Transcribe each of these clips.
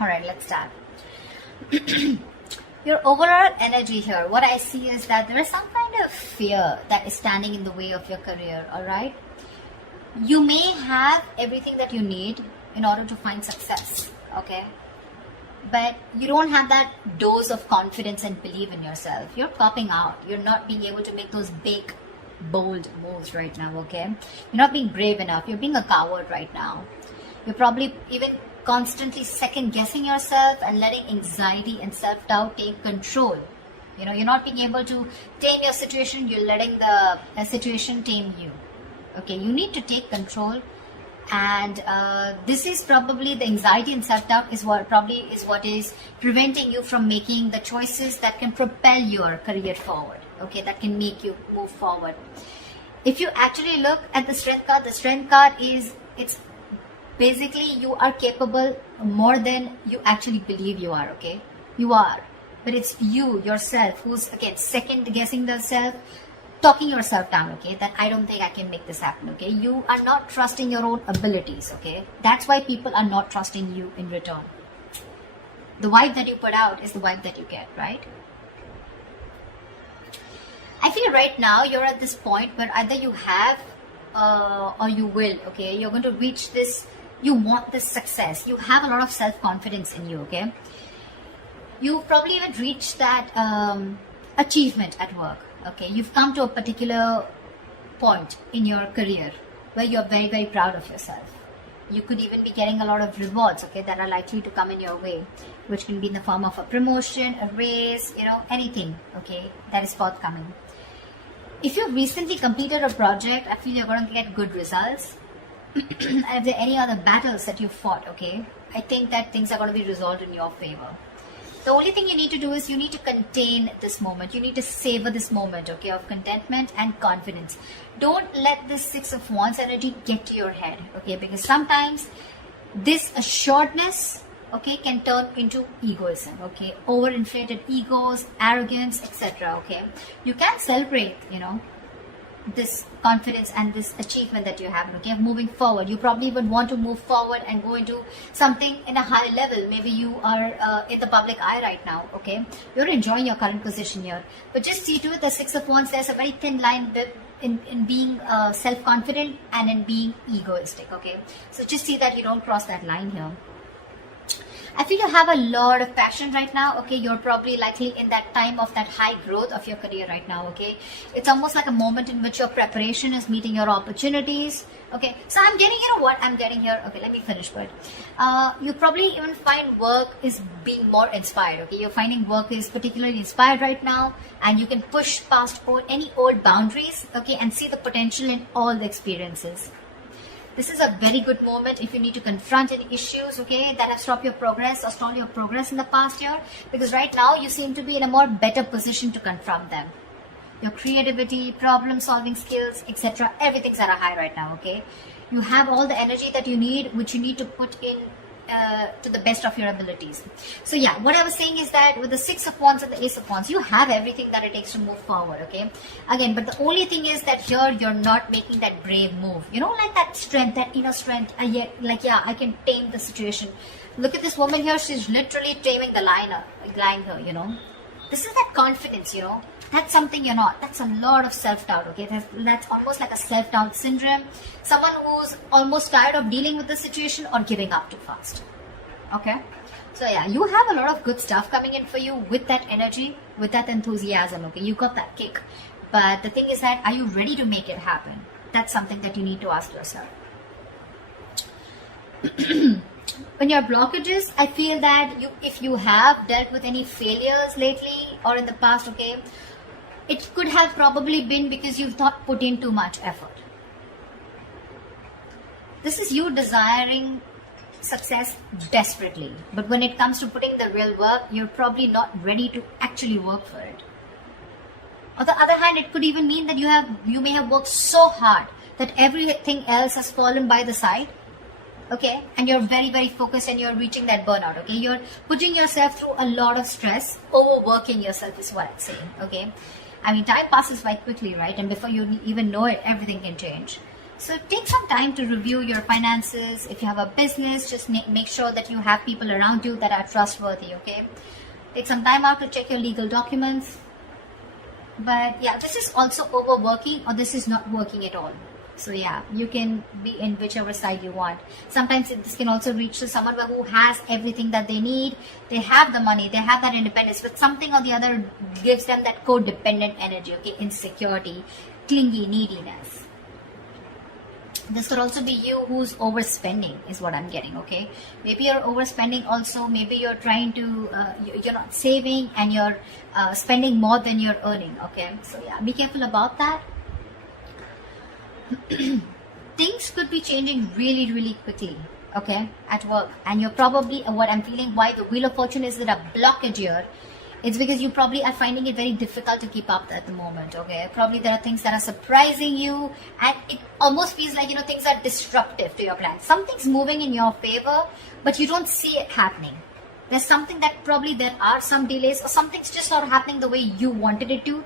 All right, let's start. Your overall energy here, what I see is that there is some kind of fear that is standing in the way of your career. All right, you may have everything that you need in order to find success, okay, but you don't have that dose of confidence and belief in yourself. You're popping out. You're not being able to make those big, bold moves right now, okay? You're not being brave enough. You're being a coward right now. You're probably even constantly second guessing yourself and letting anxiety and self-doubt take control. You know, you're not being able to tame your situation. You're letting the situation tame you. Okay, you need to take control. And this is probably the anxiety and self-doubt is what is preventing you from making the choices that can propel your career forward, okay, that can make you move forward. If you actually look at the strength card is, it's basically you are capable more than you actually believe you are, okay? You are, but it's you yourself who's again second guessing the self, talking yourself down, okay, that I don't think I can make this happen, okay? You are not trusting your own abilities, okay? That's why people are not trusting you in return. The vibe that you put out is the vibe that you get, right? I feel right now you're at this point where either you have or you will, okay? You're going to reach this, you want this success. You have a lot of self-confidence in you, okay? You probably even reached that achievement at work. Okay, you've come to a particular point in your career where you're very, very proud of yourself. You could even be getting a lot of rewards, okay, that are likely to come in your way, which can be in the form of a promotion, a raise, you know, anything, okay, that is forthcoming. If you've recently completed a project, I feel you're going to get good results. And if there are any other battles that you fought, okay, I think that things are going to be resolved in your favor. The only thing you need to do is you need to contain this moment. You need to savor this moment, okay, of contentment and confidence. Don't let this Six of Wands energy get to your head, okay, because sometimes this assuredness, okay, can turn into egoism, okay, overinflated egos, arrogance, etc., okay. You can celebrate, you know, this confidence and this achievement that you have, okay, moving forward. You probably even want to move forward and go into something in a higher level. Maybe you are in the public eye right now, okay, you're enjoying your current position here, but just see to it, the Six of Wands, there's a very thin line in being self-confident and in being egoistic, okay, so just see that you don't cross that line here. I feel you have a lot of passion right now, okay? You're probably likely in that time of that high growth of your career right now, okay? It's almost like a moment in which your preparation is meeting your opportunities, okay? So I'm getting, you know what I'm getting here? Okay, let me finish, but you probably even find work is being more inspired, okay? You're finding work is particularly inspired right now, and you can push past any old boundaries, okay, and see the potential in all the experiences. This is a very good moment if you need to confront any issues, okay, that have stopped your progress or stalled your progress in the past year, because right now you seem to be in a more better position to confront them. Your creativity, problem solving skills, etc., everything's at a high right now, okay? You have all the energy that you need, which you need to put in to the best of your abilities. So yeah, what I was saying is that with the Six of Wands and the Ace of Wands, you have everything that it takes to move forward, okay? Again, but the only thing is that here you're not making that brave move. You know, like that strength, that inner strength, like, yeah, I can tame the situation. Look at this woman here, she's literally taming the lion here, you know? This is that confidence, you know? That's something you're not. That's a lot of self-doubt, okay? That's almost like a self-doubt syndrome. Someone who's almost tired of dealing with the situation or giving up too fast, okay? So yeah, you have a lot of good stuff coming in for you with that energy, with that enthusiasm, okay? You got that kick. But the thing is that, are you ready to make it happen? That's something that you need to ask yourself. When your blockages, I feel that if you have dealt with any failures lately or in the past, okay, it could have probably been because you've not put in too much effort. This is you desiring success desperately, but when it comes to putting the real work, you're probably not ready to actually work for it. On the other hand, it could even mean that you may have worked so hard that everything else has fallen by the side, okay, and you're very, very focused and you're reaching that burnout, okay? You're putting yourself through a lot of stress, overworking yourself is what I'm saying, okay? I mean, time passes by quickly, right? And before you even know it, everything can change. So take some time to review your finances. If you have a business, just make sure that you have people around you that are trustworthy, okay? Take some time out to check your legal documents. But yeah, this is also overworking, or this is not working at all. So yeah, you can be in whichever side you want. Sometimes this can also reach to someone who has everything that they need. They have the money, they have that independence, but something or the other gives them that codependent energy, okay? Insecurity, clingy, neediness. This could also be you who's overspending, is what I'm getting, okay? Maybe you're overspending also. Maybe you're trying to, you're not saving and you're spending more than you're earning, okay? So yeah, be careful about that. Things could be changing really, really quickly, okay, at work. And you're probably, what I'm feeling, why the Wheel of Fortune is at a blockage here, it's because you probably are finding it very difficult to keep up at the moment, okay? Probably there are things that are surprising you, and it almost feels like, things are disruptive to your plans. Something's moving in your favor, but you don't see it happening. There's something that probably there are some delays, or something's just not happening the way you wanted it to.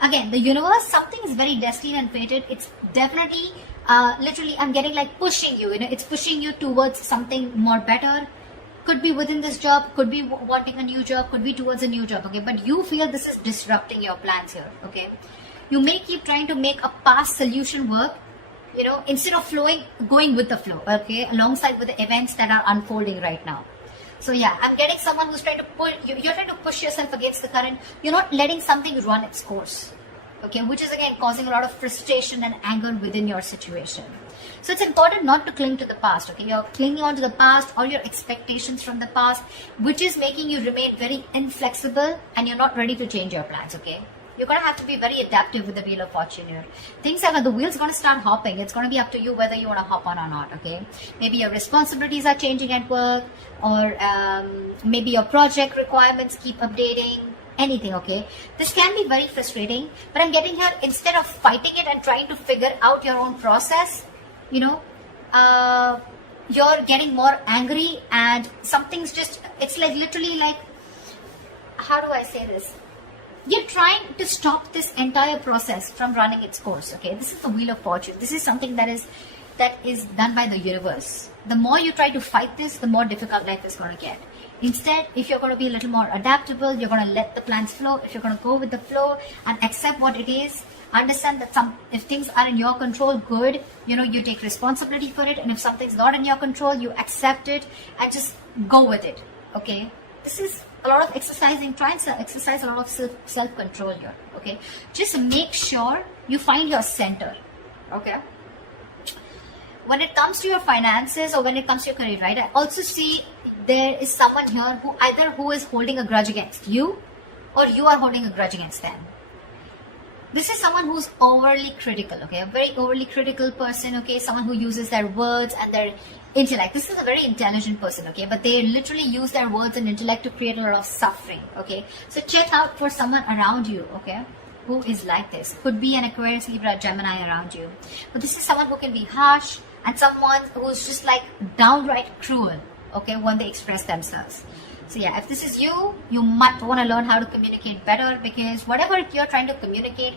Again, the universe, something is very destined and fated. It's definitely, literally, I'm getting like pushing you, it's pushing you towards something more better. Could be within this job, could be wanting a new job, could be towards a new job, okay? But you feel this is disrupting your plans here, okay? You may keep trying to make a past solution work, instead of going with the flow, okay? Alongside with the events that are unfolding right now. So yeah, I'm getting someone who's trying to you're trying to push yourself against the current. You're not letting something run its course, okay? Which is again causing a lot of frustration and anger within your situation. So it's important not to cling to the past, okay? You're clinging on to the past or your expectations from the past, which is making you remain very inflexible and you're not ready to change your plans, okay? You're going to have to be very adaptive with the Wheel of Fortune here. Things are, the wheel's going to start hopping. It's going to be up to you whether you want to hop on or not, okay? Maybe your responsibilities are changing at work, or maybe your project requirements keep updating. Anything, okay? This can be very frustrating, but I'm getting here, instead of fighting it and trying to figure out your own process, you're getting more angry, and something's just, it's like literally like, how do I say this? You're trying to stop this entire process from running its course, okay? This is the Wheel of Fortune. This is something that is done by the universe. The more you try to fight this, the more difficult life is going to get. Instead, if you're going to be a little more adaptable, you're going to let the plans flow. If you're going to go with the flow and accept what it is, understand that if things are in your control, good, you take responsibility for it. And if something's not in your control, you accept it and just go with it, okay? This is a lot of exercising. Try and exercise a lot of self-control here, okay? Just make sure you find your center, okay? When it comes to your finances or when it comes to your career, right, I also see there is someone here who is holding a grudge against you, or you are holding a grudge against them. This is someone who's overly critical, okay? A very overly critical person, okay? Someone who uses their words and their intellect. This is a very intelligent person, okay? But they literally use their words and intellect to create a lot of suffering, okay? So check out for someone around you, okay, who is like this. Could be an Aquarius, Libra, Gemini around you. But this is someone who can be harsh and someone who's just like downright cruel, okay, when they express themselves. So yeah, if this is you, you might want to learn how to communicate better, because whatever you're trying to communicate,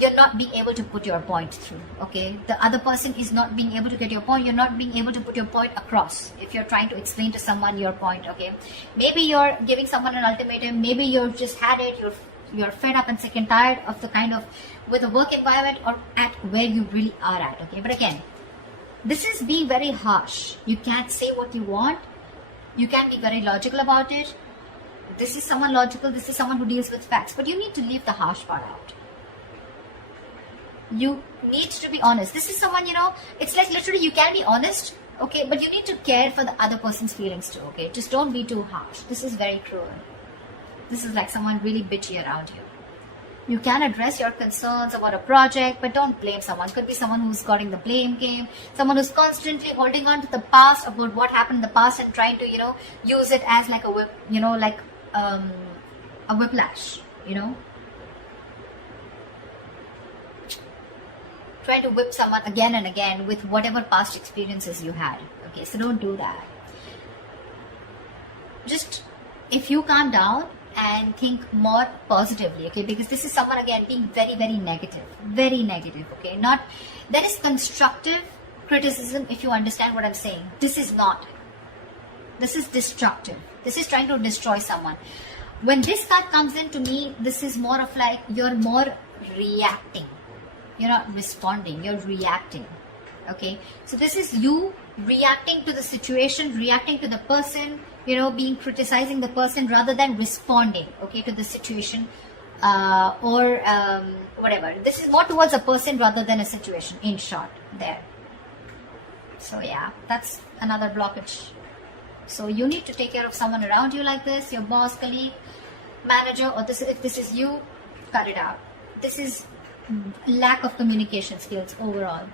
you're not being able to put your point through, okay? The other person is not being able to get your point. You're not being able to put your point across if you're trying to explain to someone your point, okay? Maybe you're giving someone an ultimatum. Maybe you've just had it. You're fed up and sick and tired of the kind of, with the work environment or at where you really are at, okay? But again, this is being very harsh. You can't say what you want. You can be very logical about it. This is someone logical. This is someone who deals with facts. But you need to leave the harsh part out. You need to be honest. This is someone, it's like literally you can be honest, okay? But you need to care for the other person's feelings too, okay? Just don't be too harsh. This is very cruel. This is like someone really bitchy around you. You can address your concerns about a project, but don't blame someone. Could be someone who's got in the blame game, someone who's constantly holding on to the past, about what happened in the past, and trying to, use it as like a whip, like a whiplash, Trying to whip someone again and again with whatever past experiences you had. Okay, so don't do that. Just, if you calm down and think more positively, okay? Because this is someone, again, being very, very negative, okay? Not, there is constructive criticism, if you understand what I'm saying. This is not. This is destructive. This is trying to destroy someone. When this card comes in, to me, this is more of like you're more reacting. You're not responding, you're reacting. Okay, so this is you reacting to the situation, reacting to the person, you know, being criticizing the person rather than responding, okay, to the situation or whatever. This is more towards a person rather than a situation, in short, there. So yeah, that's another blockage. So you need to take care of someone around you like this, your boss, colleague, manager, or this, if this is you, cut it out. This is lack of communication skills overall.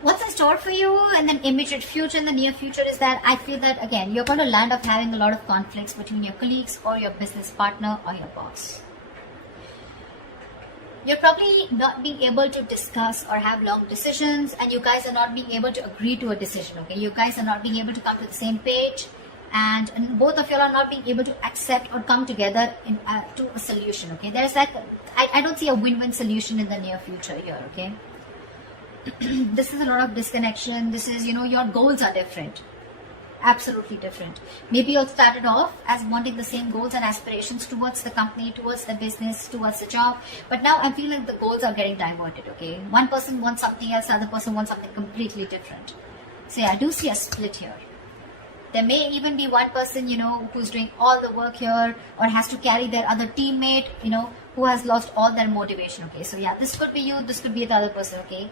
What's in store for you in the immediate future, in the near future, is that I feel that, again, you're going to land up having a lot of conflicts between your colleagues or your business partner or your boss. You're probably not being able to discuss or have long decisions, and you guys are not being able to agree to a decision, okay? You guys are not being able to come to the same page, and both of you are not being able to accept or come together to a solution, okay? There's like, I don't see a win-win solution in the near future here, okay? This is a lot of disconnection. This is, you know, your goals are different. Absolutely different. Maybe you started off as wanting the same goals and aspirations towards the company, towards the business, towards the job. But now I'm feeling the goals are getting diverted, okay? One person wants something else, the other person wants something completely different. So yeah, I do see a split here. There may even be one person, you know, who's doing all the work here or has to carry their other teammate, you know, who has lost all their motivation, okay? So yeah, this could be you, this could be the other person, okay?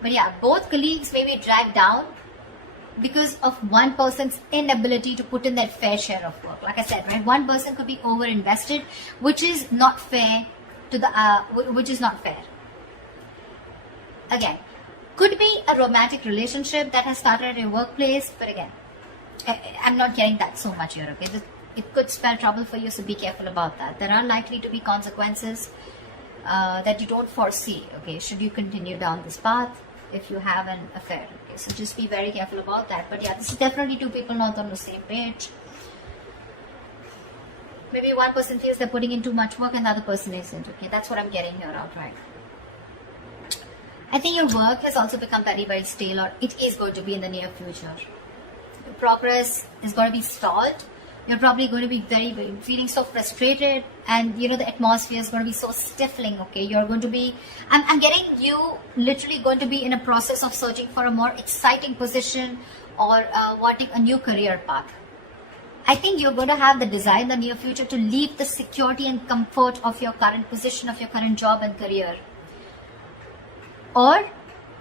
But yeah, both colleagues may be dragged down because of one person's inability to put in their fair share of work. Like I said, right? One person could be over-invested, which is not fair to the, which is not fair. Again, could be a romantic relationship that has started at your workplace, but again, I'm not getting that so much here, okay? It could spell trouble for you, so be careful about that. There are likely to be consequences that you don't foresee, okay? Should you continue down this path if you have an affair, okay? So just be very careful about that. But yeah, this is definitely two people not on the same page. Maybe one person feels they're putting in too much work and the other person isn't, okay? That's what I'm getting here outright. I think your work has also become very, very stale, or it is going to be in the near future. Your progress is going to be stalled. You're probably going to be feeling so frustrated, and you know the atmosphere is going to be so stifling, okay? You're going to be, I'm getting you literally going to be in a process of searching for a more exciting position or wanting a new career path. I think you're going to have the desire in the near future to leave the security and comfort of your current position, of your current job and career. Or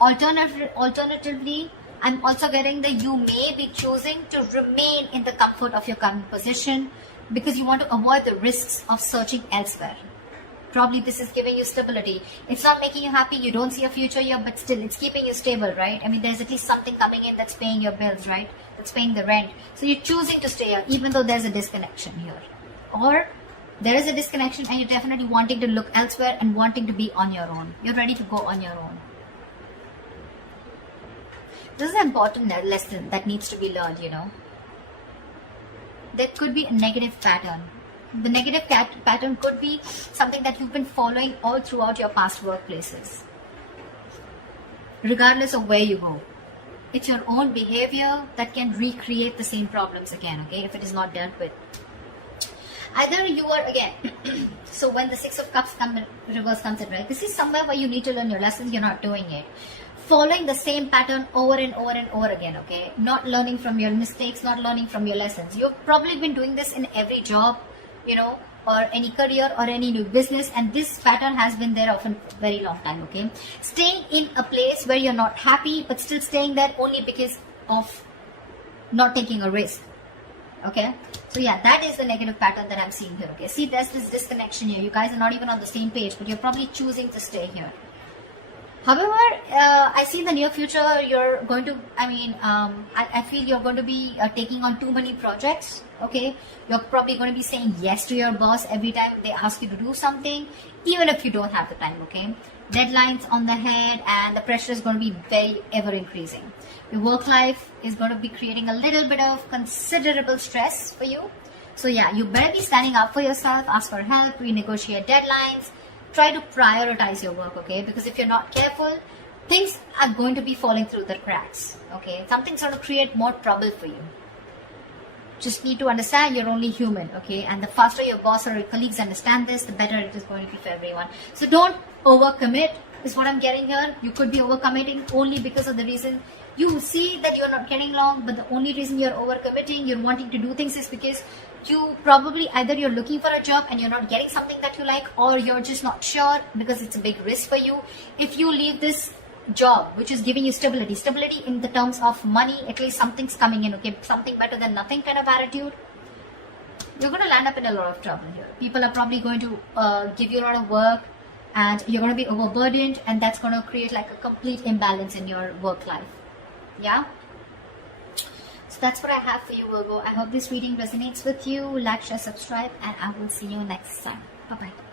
alternatively, I'm also getting that you may be choosing to remain in the comfort of your current position because you want to avoid the risks of searching elsewhere. Probably this is giving you stability. It's not making you happy, you don't see a future here, but still it's keeping you stable, right? I mean, there's at least something coming in that's paying your bills, right? That's paying the rent. So you're choosing to stay here even though there's a disconnection here. Or there is a disconnection and you're definitely wanting to look elsewhere and wanting to be on your own. You're ready to go on your own. This is an important lesson that needs to be learned, you know. There could be a negative pattern. The negative pattern could be something that you've been following all throughout your past workplaces. Regardless of where you go. It's your own behavior that can recreate the same problems again, okay, if it is not dealt with. Either you are, again, so when the Six of Cups reverse comes in, right, this is somewhere where you need to learn your lessons, you're not doing it. Following the same pattern over and over and over again, okay? Not learning from your mistakes, not learning from your lessons. You've probably been doing this in every job, you know, or any career or any new business, and this pattern has been there for a very long time, okay? Staying in a place where you're not happy, but still staying there only because of not taking a risk, okay? So yeah, that is the negative pattern that I'm seeing here, okay? See, there's this disconnection here. You guys are not even on the same page, but you're probably choosing to stay here. However, I see in the near future you're going to, I feel you're going to be taking on too many projects, okay? You're probably going to be saying yes to your boss every time they ask you to do something, even if you don't have the time, okay? Deadlines on the head, and the pressure is going to be very ever increasing. Your work life is going to be creating a little bit of considerable stress for you. So yeah, you better be standing up for yourself, ask for help, renegotiate deadlines, try to prioritize your work, okay? Because if you're not careful, things are going to be falling through the cracks, okay? Something's going to create more trouble for you. Just need to understand you're only human, okay? And the faster your boss or your colleagues understand this, the better it is going to be for everyone. So don't overcommit, is what I'm getting here. You could be overcommitting only because of the reason you see that you're not getting along, but the only reason you're overcommitting, you're wanting to do things, is because you probably either you're looking for a job and you're not getting something that you like, or you're just not sure because it's a big risk for you. If you leave this job which is giving you stability in the terms of money, at least something's coming in, okay, something better than nothing kind of attitude, you're going to land up in a lot of trouble here. People are probably going to give you a lot of work, and you're going to be overburdened, and that's going to create like a complete imbalance in your work life. Yeah, so that's what I have for you, Virgo. I hope this reading resonates with you. Like, share, subscribe, and I will see you next time. Bye bye.